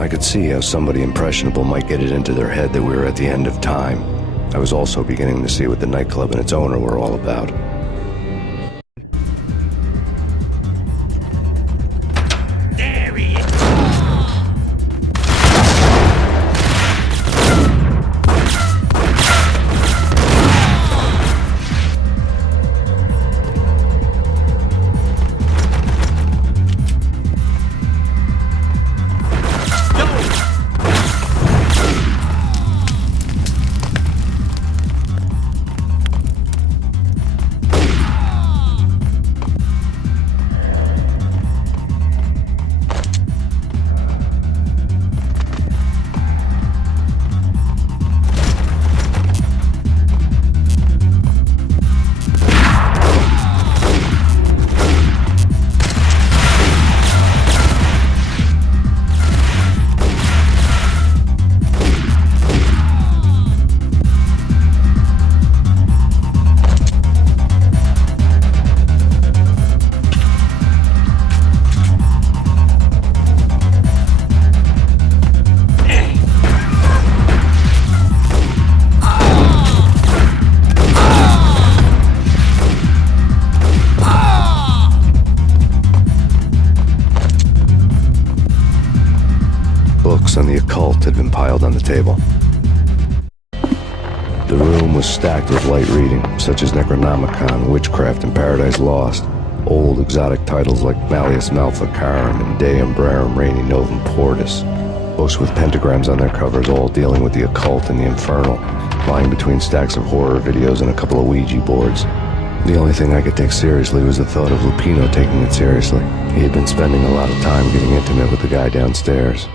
I could see how somebody impressionable might get it into their head that we were at the end of time. I was also beginning to see what the nightclub and its owner were all about. Books on the occult had been piled on the table. The room was stacked with light reading, such as Necronomicon, Witchcraft, and Paradise Lost. Old exotic titles like Malleus Maleficarum and De Umbrarum Reini Novum Portus. Books with pentagrams on their covers, all dealing with the occult and the infernal, lying between stacks of horror videos and a couple of Ouija boards. The only thing I could take seriously was the thought of Lupino taking it seriously. He had been spending a lot of time getting intimate with the guy downstairs.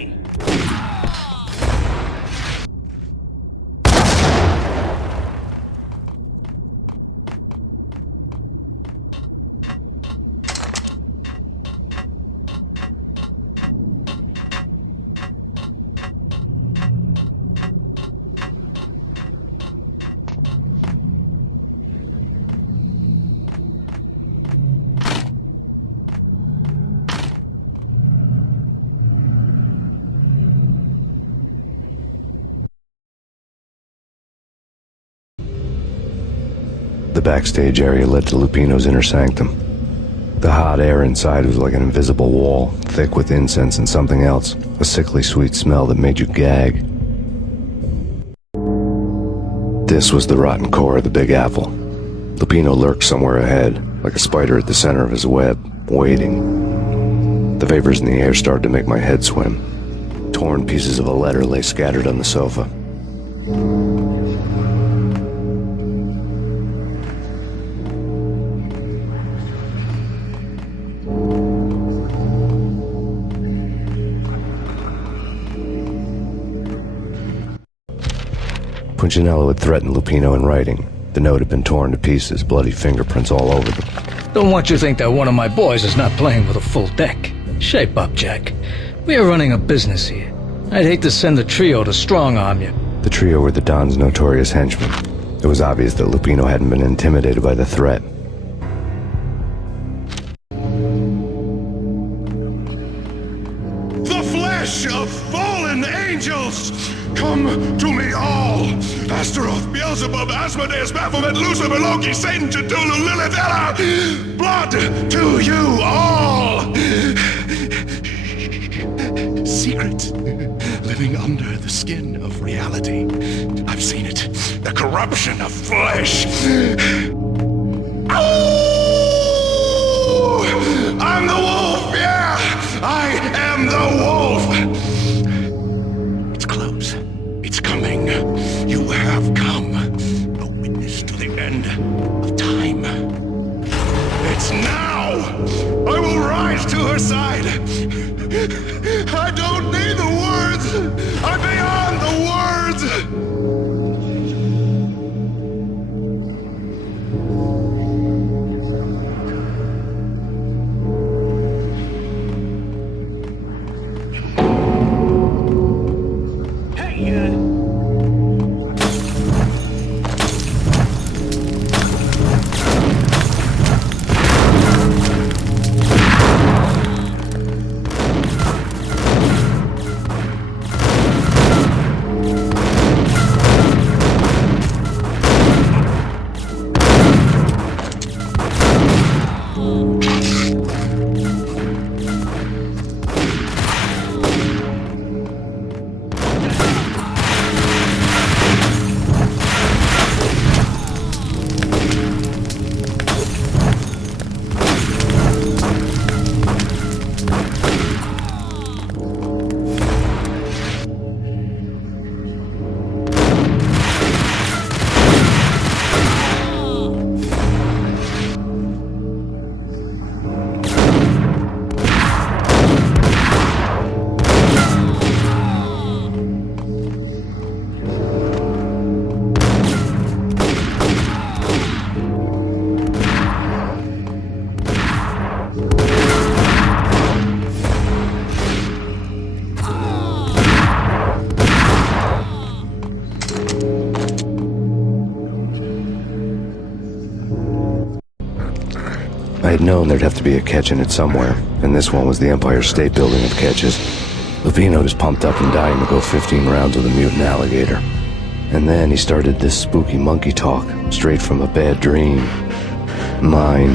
Payne. The backstage area led to Lupino's inner sanctum. The hot air inside was like an invisible wall, thick with incense and something else, a sickly sweet smell that made you gag. This was the rotten core of the Big Apple. Lupino lurked somewhere ahead, like a spider at the center of his web, waiting. The vapors in the air started to make my head swim. Torn pieces of a letter lay scattered on the sofa. Punchinello had threatened Lupino in writing. The note had been torn to pieces, bloody fingerprints all over them. Don't want you to think that one of my boys is not playing with a full deck. Shape up, Jack. We are running a business here. I'd hate to send the trio to strong-arm you. The trio were the Don's notorious henchmen. It was obvious that Lupino hadn't been intimidated by the threat. The flesh of fallen angels! Come to me all! Astaroth, Beelzebub, Asmodeus, Baphomet, Lucifer, Loki, Satan, Cthulhu, Lilith, Ella! Blood to you all! Secret, living under the skin of reality. I've seen it. The corruption of flesh. Oh! I'm the wolf, yeah! I am the wolf! It's close. It's coming. You have come. A witness to the end of time. It's now! I will rise to her side. I don't need the words! I'm beyond the words! I had known there'd have to be a catch in it somewhere, and this one was the Empire State Building of catches. Lupino was pumped up and dying to go 15 rounds with a mutant alligator. And then he started this spooky monkey talk, straight from a bad dream. Mine.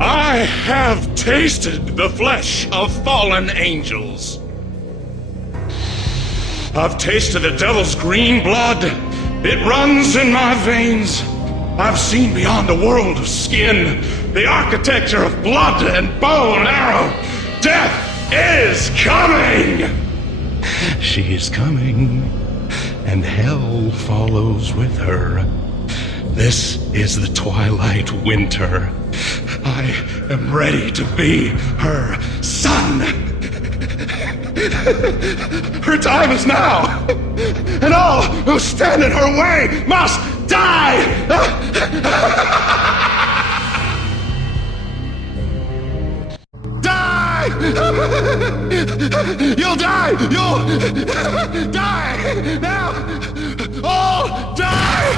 I have tasted the flesh of fallen angels. I've tasted the devil's green blood. It runs in my veins. I've seen beyond the world of skin, the architecture of blood and bow and arrow. Death is coming! She is coming, and hell follows with her. This is the twilight winter. I am ready to be her son. Her time is now! And all who stand in her way must die! Die! You'll die! You'll die! Now! All die!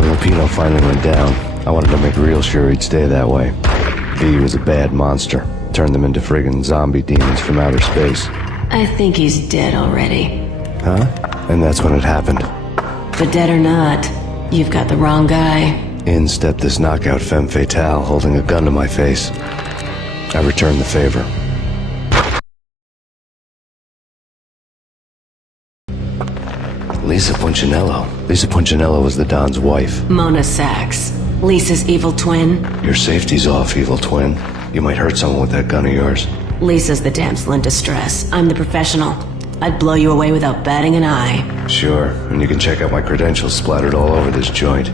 When Pino finally went down, I wanted to make real sure he'd stay that way. V was a bad monster. Turned them into friggin' zombie demons from outer space. I think he's dead already. Huh? And that's when it happened. But dead or not, you've got the wrong guy. In stepped this knockout femme fatale, holding a gun to my face. I returned the favor. Lisa Punchinello. Lisa Punchinello was the Don's wife. Mona Sachs. Lisa's evil twin. Your safety's off, evil twin. You might hurt someone with that gun of yours. Lisa's the damsel in distress. I'm the professional. I'd blow you away without batting an eye. Sure, and you can check out my credentials splattered all over this joint.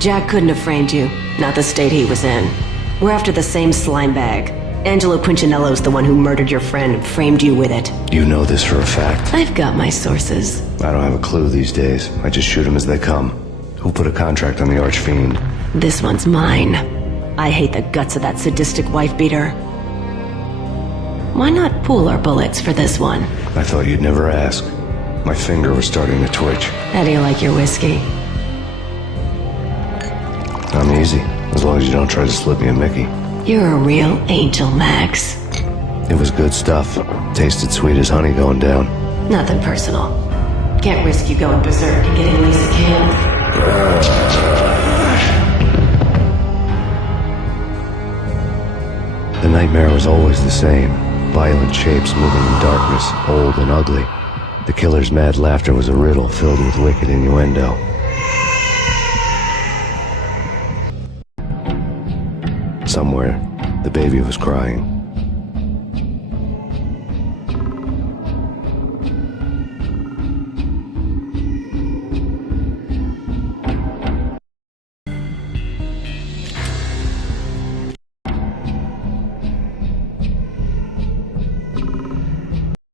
Jack couldn't have framed you. Not the state he was in. We're after the same slime bag. Angelo Punchinello's the one who murdered your friend and framed you with it. You know this for a fact. I've got my sources. I don't have a clue these days. I just shoot them as they come. Who put a contract on the Archfiend? This one's mine. I hate the guts of that sadistic wife-beater. Why not pool our bullets for this one? I thought you'd never ask. My finger was starting to twitch. How do you like your whiskey? I'm easy, as long as you don't try to slip me a Mickey. You're a real angel, Max. It was good stuff. Tasted sweet as honey going down. Nothing personal. Can't risk you going berserk and getting Lisa killed. The nightmare was always the same. Violent shapes moving in darkness, old and ugly. The killer's mad laughter was a riddle filled with wicked innuendo. Somewhere, the baby was crying.